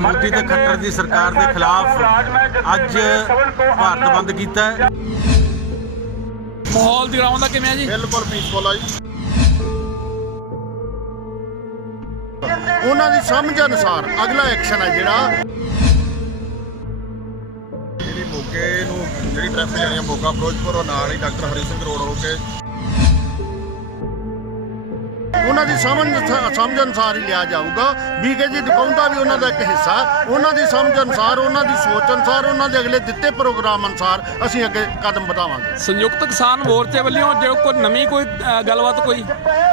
ਮੋਦੀ ਤੇ ਖੱਟਰ ਦੀ ਸਰਕਾਰ ਦੇ ਖਿਲਾਫ ਅੱਜ ਭਾਰਤ ਬੰਦ ਕੀਤਾ ਹੈ। ਮਾਹੌਲ ਜਗਰਾਉਂ ਦਾ ਕਿਵੇਂ ਆ ਜੀ? ਬਿਲਕੁਲ ਪੀਸਫੁਲ ਆ ਜੀ। ਉਹਨਾਂ ਦੀ ਸਮਝ ਅਨੁਸਾਰ ਅਗਲਾ ਐਕਸ਼ਨ ਹੈ ਜਿਹੜਾ। ਜਿਹੜੀ ਮੋਗੇ ਨੂੰ ਜਿਹੜੀ ਟ੍ਰੈਫਿਕ ਜਾਣੀ ਮੋਗਾ ਫਿਰੋਜ਼ਪੁਰ ਉਹ ਨਾਲ ਹੀ ਡਾਕਟਰ ਹਰੀ ਸਿੰਘ ਰੋਡ ਹੋ ਕੇ ਉਹਨਾਂ ਦੀ ਸਮਝ ਸਮਝ ਅਨੁਸਾਰ ਹੀ ਲਿਆ ਜਾਊਗਾ। ਵੀ ਕਿ ਜੀ ਦਿਖਾਉਂਦਾ ਵੀ ਉਹਨਾਂ ਦਾ ਇੱਕ ਹਿੱਸਾ। ਉਹਨਾਂ ਦੀ ਸਮਝ ਅਨੁਸਾਰ ਉਹਨਾਂ ਦੀ ਸੋਚ ਅਨੁਸਾਰ ਉਹਨਾਂ ਦੇ ਅਗਲੇ ਦਿੱਤੇ ਪ੍ਰੋਗਰਾਮ ਅਨੁਸਾਰ ਅਸੀਂ ਅੱਗੇ ਕਦਮ ਵਧਾਵਾਂਗੇ। ਸੰਯੁਕਤ ਕਿਸਾਨ ਮੋਰਚੇ ਵੱਲੋਂ ਜੋ ਕੋਈ ਨਵੀਂ ਕੋਈ ਗੱਲਬਾਤ ਕੋਈ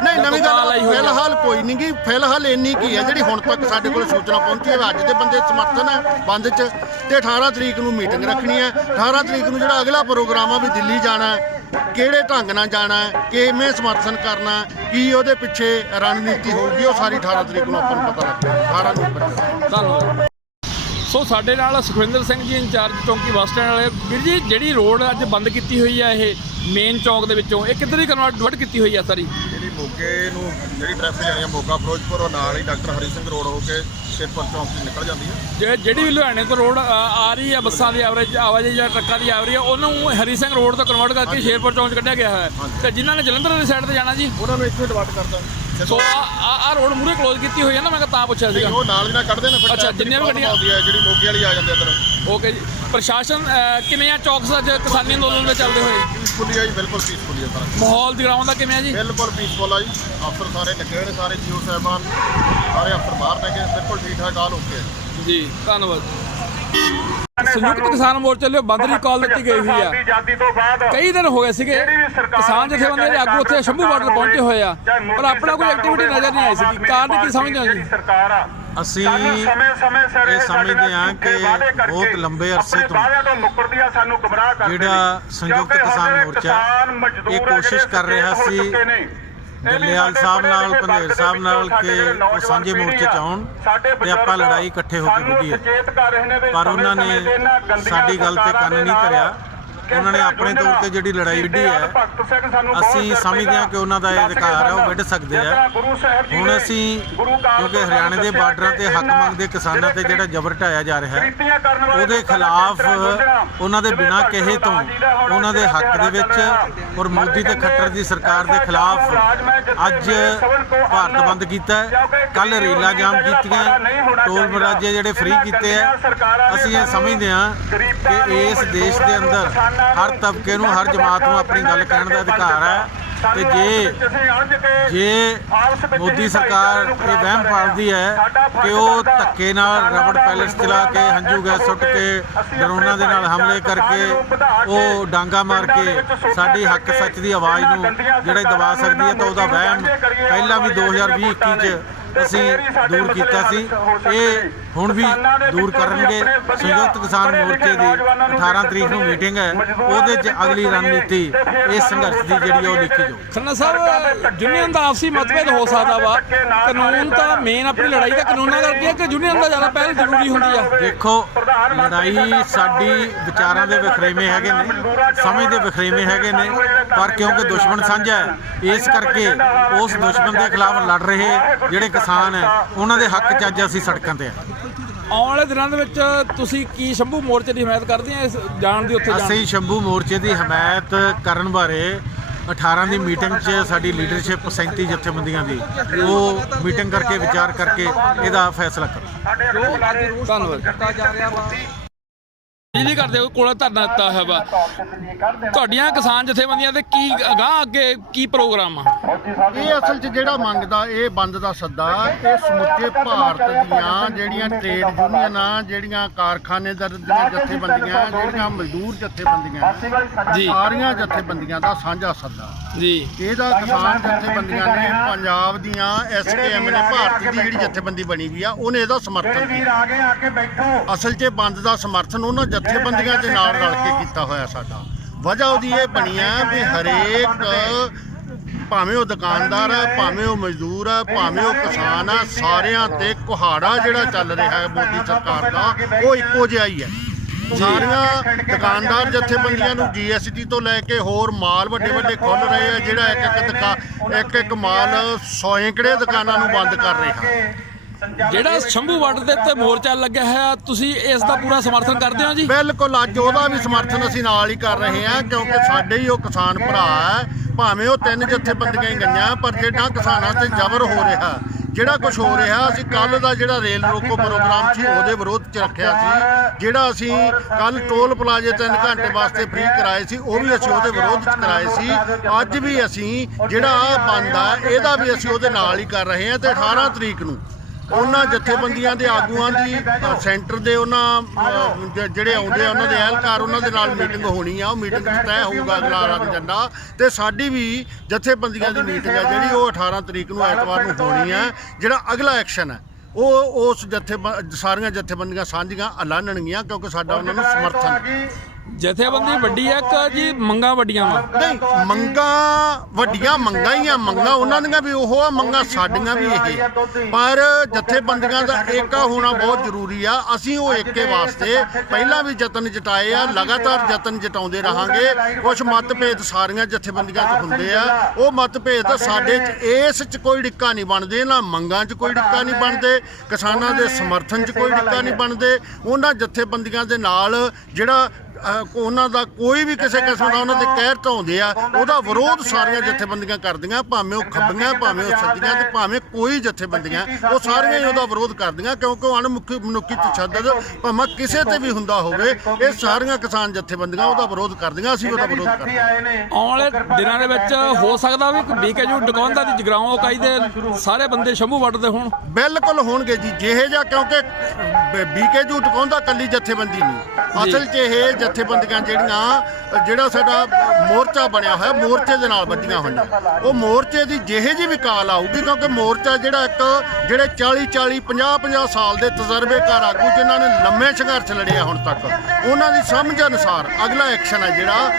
ਨਹੀਂ ਨਵੀਂ ਗੱਲ? ਫਿਲਹਾਲ ਕੋਈ ਨਹੀਂ ਗੀ। ਫਿਲਹਾਲ ਇੰਨੀ ਕੀ ਹੈ ਜਿਹੜੀ ਹੁਣ ਤੱਕ ਸਾਡੇ ਕੋਲ ਸੂਚਨਾ ਪਹੁੰਚੀ ਹੈ ਅੱਜ ਦੇ ਬੰਦੇ ਸਮਰਥਨ ਹੈ ਬੰਦ 'ਚ। ਤੇ 18 ਤਰੀਕ ਨੂੰ ਮੀਟਿੰਗ ਰੱਖਣੀ ਹੈ। 18 ਤਰੀਕ ਨੂੰ ਜਿਹੜਾ ਅਗਲਾ ਪ੍ਰੋਗਰਾਮ ਆ ਵੀ ਦਿੱਲੀ ਜਾਣਾ ਹੈ। ਕਿਹੜੇ ਢੰਗ ਨਾਲ ਜਾਣਾ ਹੈ ਕਿਵੇਂ ਸਮਰਥਨ ਕਰਨਾ ਹੈ, ਕੀ ਉਹਦੇ ਪਿੱਛੇ ਰਣਨੀਤੀ ਹੋਊਗੀ ਉਹ ਸਾਰੀ 18 ਤਰੀਕ ਨੂੰ ਆਪਾਂ ਨੂੰ ਪਤਾ ਲੱਗੇਗਾ। 18 ਨੂੰ ਧੰਨਵਾਦ। ਸੋ ਸਾਡੇ ਨਾਲ ਸੁਖਵਿੰਦਰ ਸਿੰਘ ਜੀ ਇੰਚਾਰਜ ਚੌਂਕੀ ਬੱਸ ਸਟੈਂਡ ਵਾਲੇ ਵੀਰ ਜੀ ਜਿਹੜੀ ਰੋਡ ਅੱਜ ਬੰਦ ਕੀਤੀ ਹੋਈ ਹੈ ਇਹ ਮੇਨ ਚੌਂਕ ਦੇ ਵਿੱਚੋਂ ਇਹ ਕਿੱਧਰ ਦੀ ਕਨਵਰਟ ਕੀਤੀ ਹੋਈ ਹੈ ਸਾਰੀ? ਮੋਗੇ ਨੂੰ ਜਿਹੜੀ ਟ੍ਰੈਫਿਕ ਜਾਣੀ ਆ ਮੋਗਾ ਫਿਰੋਜ਼ਪੁਰ ਉਹ ਨਾਲ ਹੀ ਡਾਕਟਰ ਹਰੀ ਸਿੰਘ ਰੋਡ ਹੋ ਕੇ ਸ਼ੇਰਪੁਰ ਚੌਂਕ 'ਚ ਨਿਕਲ ਜਾਂਦੀ ਹੈ ਜੇ- ਜਿਹੜੀ ਵੀ ਲੁਧਿਆਣੇ ਤੋਂ ਰੋਡ ਆ ਰਹੀ ਹੈ ਬੱਸਾਂ ਦੀ ਐਵਰੇਜ ਆਵਾਜਾਈ ਜਾਂ ਟਰੱਕਾਂ ਦੀ ਆਵਰੇਜ ਉਹਨੂੰ ਹਰੀ ਸਿੰਘ ਰੋਡ ਤੋਂ ਕਨਵਰਟ ਕਰਕੇ ਸ਼ੇਰਪੁਰ ਚੌਂਕ 'ਚ ਕੱਢਿਆ ਗਿਆ ਹੈ। ਤੇ ਜਿਨ੍ਹਾਂ ਨੇ ਜਲੰਧਰ ਵਾਲੀ ਸਾਈਡ ਤੇ ਜਾਣਾ ਜੀ? ਉਹਨਾਂ ਨੂੰ ਇੱਥੇ ਡਿਵਾਈਡ ਕਰਦਾ। ਸੋ ਆ ਆ ਰੋਡ ਮੂਰੇ ਕਲੋਜ਼ ਕੀਤੀ ਹੋਈ ਹੈ ਨਾ ਮੈਂ ਤਾਂ ਪੁੱਛਿਆ ਸੀਗਾ। ਉਹ ਨਾਲ ਦੀ ਨਾਲ ਕੱਢਦੇ ਨੇ ਫਿਰ ਅੱਛਾ, ਜਿੰਨੀਆਂ ਵੀ ਗੱਡੀਆਂ- ਆਉਂਦੀ ਹੈ ਜਿਹੜੀ ਮੋਗੇ ਵਾਲੀ ਆ ਜਾਂਦੇ ਇੱਧਰ ਓਕੇ ਜੀ। ਪ੍ਰਸ਼ਾਸਨ ਕਿਵੇਂ ਆ ਚੌਕਸ ਅੱਜ ਕਿਸਾਨੀ ਅੰਦੋਲਨ ਵਿੱਚ ਚੱਲਦੇ ਹੋਏ? ਪੀਸਫੁਲੀ ਆ ਜੀ ਬਿਲਕੁਲ ਪੀਸਫੁਲੀ ਆ ਸਾਰਾ। ਮਾਹੌਲ ਜਗਰਾਉਂ ਦਾ ਕਿਵੇਂ ਆ ਜੀ? ਬਿਲਕੁਲ ਪੀਸਫੁਲ ਆ ਜੀ। ਅਫਸਰ ਸਾਰੇ ਲੱਗੇ ਹੋਏ ਨੇ ਸਾਰੇ ਜੀਓ ਸਾਹਿਬਾਨ। ਸਾਰੇ ਅਫਸਰ ਬਾਹਰ ਨੇ ਕਿ ਬਿਲਕੁਲ ਠੀਕ ਠਾਕ ਹਾਲ ਓਕੇ ਜੀ ਧੰਨਵਾਦ। ਸੰਯੁਕਤ ਕਿਸਾਨ ਮੋਰਚੇ ਵੱਲੋਂ ਬੰਦ ਦੀ ਕਾਲ ਦਿੱਤੀ ਗਈ ਹੋਈ ਆ। ਆਜ਼ਾਦੀ ਤੋਂ ਬਾਅਦ ਕਈ ਦਿਨ ਹੋ ਗਏ ਸੀਗੇ। ਕਿਸਾਨ ਜਥੇਬੰਦੀਆਂ ਦੇ ਆਗੂ ਉੱਥੇ ਸ਼ੰਭੂ ਬਾਰਡਰ ਪਹੁੰਚੇ ਹੋਏ ਆ। ਪਰ ਆਪਣਾ ਕੋਈ ਐਕਟੀਵਿਟੀ ਨਜ਼ਰ ਨਹੀਂ ਆਈ ਸੀ ਕਾਰਨ ਕੀ ਸਮਝਦੇ ਹੋ ਜੀ? ਜਿਹੜੀ ਸਰਕਾਰ ਆ ਅਸੀਂ ਇਹ ਸਮਝਦੇ ਹਾਂ ਕਿ ਬਹੁਤ ਲੰਬੇ ਅਰਸੇ ਤੋਂ ਵਾਅਦਿਆਂ ਤੋਂ ਮੁੱਕਰਦੀ ਆ ਸਾਨੂੰ ਗੁੰਮਰਾਹ ਕਰਦੇ ਜਿਹੜਾ। ਸੰਯੁਕਤ ਕਿਸਾਨ ਮੋਰਚਾ ਇਹ ਕੋਸ਼ਿਸ਼ ਕਰ ਰਿਹਾ ਸੀ ਜੱਲੇਵਾਲ ਸਾਹਿਬ ਨਾਲ, ਲਿਖੇ ਸਾਹਿਬ ਨਾਲ ਕਿ ਸਾਂਝੇ ਮੋਰਚੇ 'ਚ ਆਉਣ ਤੇ ਆਪਾਂ ਲੜਾਈ ਇਕੱਠੇ ਹੋ ਕੇ ਵਿੱਢੀਏ। ਪਰ ਉਹਨਾਂ ਨੇ ਸਾਡੀ ਗੱਲ ਤੇ ਕੰਨ ਨਹੀਂ ਧਰਿਆ ਉਹਨਾਂ ਨੇ ਆਪਣੇ ਤੌਰ ਤੇ ਜਿਹੜੀ ਲੜਾਈ ਵਿੱਢੀ ਹੈ ਅਸੀਂ ਸਮਝਦੇ ਹਾਂ ਕਿ ਉਹਨਾਂ ਦਾ ਇਹ ਅਧਿਕਾਰ ਹੈ ਉਹ। ਵਿੱਢ ਸਕਦੇ ਆ ਹੁਣ ਅਸੀਂ ਕਿਉਂਕਿ ਹਰਿਆਣੇ ਦੇ ਬਾਰਡਰਾਂ ਤੇ ਹੱਕ ਮੰਗਦੇ ਕਿਸਾਨਾਂ ਤੇ ਜਿਹੜਾ ਜ਼ਬਰ ਢਾਇਆ ਜਾ ਰਿਹਾ ਹੈ ਉਹਦੇ ਖਿਲਾਫ ਉਹਨਾਂ ਦੇ ਬਿਨਾਂ ਕਹੇ ਤੋਂ ਉਹਨਾਂ ਦੇ ਹੱਕ ਦੇ ਵਿੱਚ। ਔਰ ਮੋਦੀ ਤੇ ਖੱਟਰ ਦੀ ਸਰਕਾਰ ਦੇ ਖਿਲਾਫ ਅੱਜ ਭਾਰਤ ਬੰਦ ਕੀਤਾ ਕੱਲ ਰੇਲਾਂ ਜਾਮ ਕੀਤੀਆਂ ਟੋਲ। ਬਰਾਜੇ ਜਿਹੜੇ ਫ੍ਰੀ ਕੀਤੇ ਆ ਅਸੀਂ ਇਹ ਸਮਝਦੇ ਹਾਂ ਕਿ ਇਸ ਦੇਸ਼ ਦੇ ਅੰਦਰ ਹਰ ਤਬਕੇ ਨੂੰ, ਹਰ ਜਮਾਤ ਨੂੰ ਆਪਣੀ ਗੱਲ ਕਹਿਣ ਦਾ ਅਧਿਕਾਰ ਹੈ। ਤੇ ਜੇ ਜੇ ਮੋਦੀ ਸਰਕਾਰ ਇਹ ਵਹਿਮ ਪਾਲਦੀ ਹੈ ਕਿ ਉਹ ਧੱਕੇ ਨਾਲ ਰਬੜ ਪੈਲੇਸ ਚਲਾ ਕੇ, ਹੰਝੂ ਗੈਸ ਸੁੱਟ ਕੇ, ਡਰੋਨਾਂ ਦੇ ਨਾਲ ਹਮਲੇ ਕਰਕੇ, ਉਹ ਡਾਂਗਾ ਮਾਰ ਕੇ ਸਾਡੀ ਹੱਕ ਸੱਚ ਦੀ ਆਵਾਜ਼ ਨੂੰ ਜਿਹੜਾ ਦਬਾ ਸਕਦੀ ਹੈ ਤਾਂ ਉਹਦਾ ਵਹਿਮ ਪਹਿਲਾਂ ਵੀ 2020 21 ਚ ਅਸੀਂ ਦੂਰ ਕੀਤਾ ਸੀ। ਇਹ ਹੁਣ ਵੀ ਦੂਰ ਕਰਨਗੇ। ਸੰਯੁਕਤ ਕਿਸਾਨ ਮੋਰਚੇ ਦੀ 18 ਤਰੀਕ ਨੂੰ ਮੀਟਿੰਗ ਹੈ। ਉਹਦੇ 'ਚ ਅਗਲੀ ਰਣਨੀਤੀ ਇਸ ਸੰਘਰਸ਼ ਦੀ ਜਿਹੜੀ ਉਹ ਲਿਖੀ ਜਾਊ ਖੰਨਾ ਸਾਹਿਬ ਯੂਨੀਅਨ ਦਾ ਆਪਸੀ ਮਤਭੇਦ ਹੋ ਸਕਦਾ ਵਾ। ਕਾਨੂੰਨ ਤਾਂ ਮੇਨ ਆਪਣੀ ਲੜਾਈ ਤਾਂ ਕਾਨੂੰਨਾਂ ਕਰਕੇ ਕਿ ਯੂਨੀਅਨ ਦਾ ਜ਼ਿਆਦਾ ਪਹਿਲ ਜ਼ਰੂਰੀ ਹੁੰਦੀ ਆ। ਦੇਖੋ ਲੜਾਈ ਸਾਡੀ ਵਿਚਾਰਾਂ ਦੇ ਵਖਰੇਵੇਂ ਹੈਗੇ ਨੇ। ਸਮਝ ਦੇ ਵਖਰੇਵੇਂ ਹੈਗੇ ਨੇ। ਪਰ ਕਿਉਂਕਿ ਦੁਸ਼ਮਣ ਸਾਂਝਾ ਹੈ ਇਸ ਕਰਕੇ ਉਸ ਦੁਸ਼ਮਣ ਦੇ ਖਿਲਾਫ ਲੜ ਰਹੇ ਜਿਹੜੇ ਕਿਸਾਨ ਹੈ। ਉਹਨਾਂ ਦੇ ਹੱਕ 'ਚ ਅੱਜ ਅਸੀਂ ਸੜਕਾਂ ਤੇ ਆ। ਆਉਣ ਵਾਲੇ ਦਿਨਾਂ ਦੇ ਵਿੱਚ ਤੁਸੀਂ ਕੀ ਸ਼ੰਭੂ ਮੋਰਚੇ ਦੀ ਹਮਾਇਤ ਕਰਦੇ ਆ? ਇਸ ਜਾਣ ਦੀ ਉੱਥੇ ਜਾਣ? ਅਸੀਂ ਸ਼ੰਭੂ ਮੋਰਚੇ ਦੀ ਹਮਾਇਤ ਕਰਨ ਬਾਰੇ 18 ਦੀ ਮੀਟਿੰਗ 'ਚ ਸਾਡੀ ਲੀਡਰਸ਼ਿਪ 37 ਜਥੇਬੰਦੀਆਂ ਦੀ ਉਹ ਮੀਟਿੰਗ ਕਰਕੇ ਵਿਚਾਰ ਕਰਕੇ ਇਹਦਾ ਫੈਸਲਾ ਕਰੋ। ਧੰਨਵਾਦ। ਬਿਜਲੀ ਕਰਦੇ ਕੋਲ ਧਰਨਾ ਦਿੱਤਾ ਹੋਇਆ ਵਾ। ਤੁਹਾਡੀਆਂ ਕਿਸਾਨ ਜਥੇਬੰਦੀਆਂ ਦੇ ਕੀ ਅਗਾਹ ਅੱਗੇ ਕੀ ਪ੍ਰੋਗਰਾਮ ਆ? ਇਹ ਅਸਲ 'ਚ ਜਿਹੜਾ ਮੰਗਦਾ ਇਹ ਬੰਦ ਦਾ ਸੱਦਾ ਇਹ ਸਮੁੱਚੇ ਭਾਰਤ ਦੀਆਂ ਜਿਹੜੀਆਂ ਟ੍ਰੇਡ ਯੂਨੀਅਨਾਂ ਜਿਹੜੀਆਂ ਕਾਰਖਾਨੇ ਦੀਆਂ ਜਥੇਬੰਦੀਆਂ ਜਿਹੜੀਆਂ ਮਜ਼ਦੂਰ ਜਥੇਬੰਦੀਆਂ ਜੀ। ਸਾਰੀਆਂ ਜਥੇਬੰਦੀਆਂ ਦਾ ਸਾਂਝਾ ਸੱਦਾ। ਜੀ। ਇਹਦਾ ਕਿਸਾਨ ਜਥੇਬੰਦੀਆਂ ਨੇ ਪੰਜਾਬ ਦੀਆਂ ਐਸਕੇਐਮ ਨੇ ਭਾਰਤ ਦੀ ਜਿਹੜੀ ਜਥੇਬੰਦੀ ਬਣੀ ਹੋਈ ਆ ਉਹਨੇ ਇਹਦਾ ਸਮਰਥਨ ਕੀਤਾ। ਆ ਗਏ ਆ ਕੇ ਬੈਠੋ। ਅਸਲ 'ਚ ਬੰਦ ਦਾ ਸਮਰਥਨ ਉਹਨਾਂ ਜਥੇਬੰਦੀਆਂ ਦੇ ਨਾਲ ਰਲ ਕੇ ਕੀਤਾ ਹੋਇਆ ਸਾਡਾ। ਵਜ੍ਹਾ ਉਹਦੀ ਇਹ ਬਣੀ ਆ ਵੀ ਹਰੇਕ ਭਾਵੇਂ ਉਹ ਦੁਕਾਨਦਾਰ ਹੈ ਭਾਵੇਂ ਉਹ ਮਜ਼ਦੂਰ ਹੈ ਭਾਵੇਂ ਉਹ ਕਿਸਾਨ ਹੈ ਸਾਰਿਆਂ ਤੇ ਕੁਹਾੜਾ ਜਿਹੜਾ ਚੱਲ ਰਿਹਾ ਹੈ ਮੋਦੀ ਸਰਕਾਰ ਦਾ ਉਹ ਇੱਕੋ ਜਿਹਾ ਹੀ ਹੈ। ਸਾਰੀਆਂ ਦੁਕਾਨਦਾਰ ਜਥੇਬੰਦੀਆਂ ਨੂੰ ਜੀਐਸਟੀ ਤੋਂ ਲੈ ਕੇ ਹੋਰ ਮਾਲ ਵੱਡੇ ਵੱਡੇ ਖੁੱਲ ਰਹੇ ਆ ਜਿਹੜਾ ਇੱਕ ਇੱਕ ਦੁਕਾ ਇੱਕ ਇੱਕ ਮਾਲ ਸੌਂਕੜੇ ਦੁਕਾਨਾਂ ਨੂੰ ਬੰਦ ਕਰ ਰਿਹਾ। ਜਿਹੜਾ ਸ਼ੰਭੂ ਬਾਰਡਰ ਦੇ ਉੱਤੇ ਮੋਰਚਾ ਲੱਗਿਆ ਹੈ ਤੁਸੀਂ ਇਸ ਦਾ ਪੂਰਾ ਸਮਰਥਨ ਕਰਦੇ ਹੋ ਜੀ? ਬਿਲਕੁਲ ਅੱਜ ਉਹਦਾ ਵੀ ਸਮਰਥਨ ਅਸੀਂ ਨਾਲ ਹੀ ਕਰ ਰਹੇ ਹਾਂ ਕਿਉਂਕਿ ਸਾਡੇ ਹੀ ਉਹ ਕਿਸਾਨ ਭਰਾ ਹੈ। ਭਾਵੇਂ ਉਹ ਤਿੰਨ ਜਥੇਬੰਦੀਆਂ ਹੀ ਗਈਆਂ ਪਰ ਜਿਹੜਾ ਕਿਸਾਨਾਂ ਤੇ ਜ਼ਬਰ ਹੋ ਰਿਹਾ ਜਿਹੜਾ ਕੁਝ ਹੋ ਰਿਹਾ, ਅਸੀਂ ਕੱਲ ਦਾ ਜਿਹੜਾ ਰੇਲ ਰੋਕੋ ਪ੍ਰੋਗਰਾਮ ਸੀ, ਉਹਦੇ ਵਿਰੋਧ ਚ ਰੱਖਿਆ ਸੀ। ਜਿਹੜਾ ਅਸੀਂ ਕੱਲ ਟੋਲ ਪਲਾਜ਼ੇ 3 ਘੰਟੇ ਵਾਸਤੇ ਫ੍ਰੀ ਕਰਾਏ ਸੀ, ਉਹ ਵੀ ਅਸੀਂ ਉਹਦੇ ਵਿਰੋਧ ਚ ਕਰਾਏ ਸੀ। ਅੱਜ ਵੀ ਅਸੀਂ ਜਿਹੜਾ ਆ ਬੰਦ ਆ, ਇਹਦਾ ਵੀ ਅਸੀਂ ਉਹਦੇ ਨਾਲ ਹੀ ਕਰ ਰਹੇ ਹਾਂ ਤੇ 18 ਤਰੀਕ ਨੂੰ ਉਹਨਾਂ ਜਥੇਬੰਦੀਆਂ ਦੇ ਆਗੂਆਂ ਦੀ ਸੈਂਟਰ ਦੇ ਉਹਨਾਂ ਜਿਹੜੇ ਆਉਂਦੇ ਆ, ਉਹਨਾਂ ਦੇ ਅਹਿਲਕਾਰ ਉਹਨਾਂ ਦੇ ਨਾਲ ਮੀਟਿੰਗ ਹੋਣੀ ਆ, ਉਹ ਮੀਟਿੰਗ ਤੈਅ ਹੋਊਗਾ ਅਗਲਾ ਰੰਗ ਝੰਡਾ ਤੇ ਸਾਡੀ ਵੀ ਜਥੇਬੰਦੀਆਂ ਦੀ ਮੀਟਿੰਗ ਆ, ਜਿਹੜੀ ਉਹ 18 ਤਰੀਕ ਨੂੰ ਐਤਵਾਰ ਨੂੰ ਹੋਣੀ ਆ, ਜਿਹੜਾ ਅਗਲਾ ਐਕਸ਼ਨ ਹੈ ਉਹ ਉਸ ਜਥੇ ਸਾਰੀਆਂ ਜਥੇਬੰਦੀਆਂ ਸਾਂਝੀਆਂ, ਐਲਾਨਣਗੀਆਂ, ਕਿਉਂਕਿ ਸਾਡਾ ਉਹਨਾਂ ਨੂੰ ਸਮਰਥਨ। ਜਥੇਬੰਦੀ ਵੱਡੀ ਹੈ ਕਿ ਜੀ ਮੰਗਾਂ ਵੱਡੀਆਂ ਵਾ? ਨਹੀਂ, ਮੰਗਾਂ ਵੱਡੀਆਂ ਮੰਗਾਂ ਹੀ ਆ। ਮੰਗਾਂ ਉਹਨਾਂ ਦੀਆਂ ਵੀ ਉਹ ਆ, ਮੰਗਾਂ ਸਾਡੀਆਂ ਵੀ ਇਹ। ਪਰ ਜਥੇਬੰਦੀਆਂ ਦਾ ਏਕਾ ਹੋਣਾ ਬਹੁਤ ਜ਼ਰੂਰੀ ਆ। ਅਸੀਂ ਉਹ ਏਕੇ ਵਾਸਤੇ ਪਹਿਲਾਂ ਵੀ ਯਤਨ ਜਟਾਏ ਆ, ਲਗਾਤਾਰ ਯਤਨ ਜਟਾਉਂਦੇ ਰਹਾਂਗੇ। ਕੁਝ ਮਤਭੇਦ ਸਾਰੀਆਂ ਜਥੇਬੰਦੀਆਂ 'ਚ ਹੁੰਦੇ ਆ। ਉਹ ਮਤਭੇਦ ਸਾਡੇ 'ਚ, ਇਸ 'ਚ ਕੋਈ ਡਿੱਕਾ ਨਹੀਂ ਬਣਦੇ, ਨਾ ਮੰਗਾਂ 'ਚ ਕੋਈ ਡਿੱਕਾ ਨਹੀਂ ਬਣਦੇ, ਕਿਸਾਨਾਂ ਦੇ ਸਮਰਥਨ 'ਚ ਕੋਈ ਡਿੱਕਾ ਨਹੀਂ ਬਣਦੇ। ਉਹਨਾਂ ਜਥੇਬੰਦੀਆਂ ਦੇ ਨਾਲ ਜਿਹੜਾ ਉਹਨਾਂ ਦਾ ਕੋਈ ਵੀ ਕਿਸੇ ਕਿਸਮ ਦਾ ਉਹਨਾਂ ਦੇ ਕਹਿਰ ਢਾਉਂਦੇ ਆ। ਉਹਦਾ ਵਿਰੋਧ ਸਾਰੀਆਂ ਜਥੇਬੰਦੀਆਂ ਕਰਦੀਆਂ ਭਾਵੇਂ ਉਹ ਖੱਬੀਆਂ ਭਾਵੇਂ ਉਹ ਸੱਜੀਆਂ ਤੇ ਭਾਵੇਂ ਕੋਈ ਜਥੇਬੰਦੀਆਂ ਉਹ ਸਾਰੀਆਂ ਹੀ ਉਹਦਾ ਵਿਰੋਧ ਕਰਦੀਆਂ ਕਿਉਂਕਿ ਉਹ ਅਣਮੁਖੀ ਮਨੁੱਖੀ ਤਸ਼ੱਦਦ ਭਾਵੇਂ ਕਿਸੇ ਤੇ ਵੀ ਹੁੰਦਾ ਹੋਵੇ ਇਹ ਸਾਰੀਆਂ ਕਿਸਾਨ ਜਥੇਬੰਦੀਆਂ ਉਹਦਾ ਵਿਰੋਧ ਕਰਦੀਆਂ ਅਸੀਂ ਉਹਦਾ ਵਿਰੋਧ ਕਰਦੇ ਆਉਣ ਵਾਲੇ ਦਿਨਾਂ ਦੇ ਵਿੱਚ ਹੋ ਸਕਦਾ ਵੀ ਬੀਕੇਯੂ ਡਕੌਂਦਾ ਦੀ ਜਗਰਾਉਂ ਇਕਾਈ ਦੇ ਸਾਰੇ ਬੰਦੇ ਸ਼ੰਭੂ ਬਾਰਡਰ ਦੇ ਹੋਣ। ਬਿਲਕੁਲ ਹੋਣਗੇ ਜੀ ਜਿਹੇ ਜਾਂ ਕਿਉਂਕਿ ਬੀਕੇ ਝੂਟ ਕਹੋਂਦਾ ਕੱਲੀ ਜਥੇਬੰਦੀ ਨਹੀਂ। ਅਸਲ 'ਚ ਇਹ ਜਥੇਬੰਦੀਆਂ ਜਿਹੜੀਆਂ, ਜਿਹੜਾ ਸਾਡਾ ਮੋਰਚਾ ਬਣਿਆ ਹੋਇਆ, ਮੋਰਚੇ ਦੇ ਨਾਲ ਵੱਧੀਆਂ ਹੋਈਆਂ। ਉਹ ਮੋਰਚੇ ਦੀ ਜਿਹੇ ਜੀ ਵੀ ਕਾਲ ਆਊਗੀ, ਕਿਉਂਕਿ ਮੋਰਚਾ ਜਿਹੜਾ ਇੱਕ, ਜਿਹੜੇ 40 40 50 50 ਸਾਲ ਦੇ ਤਜਰਬੇਕਾਰ ਆਗੂ, ਜਿਨ੍ਹਾਂ ਨੇ ਲੰਮੇ ਸੰਘਰਸ਼ ਲੜਿਆ ਹੁਣ ਤੱਕ, ਉਹਨਾਂ ਦੀ ਸਮਝ ਅਨੁਸਾਰ ਅਗਲਾ ਐਕਸ਼ਨ ਹੈ ਜਿਹੜਾ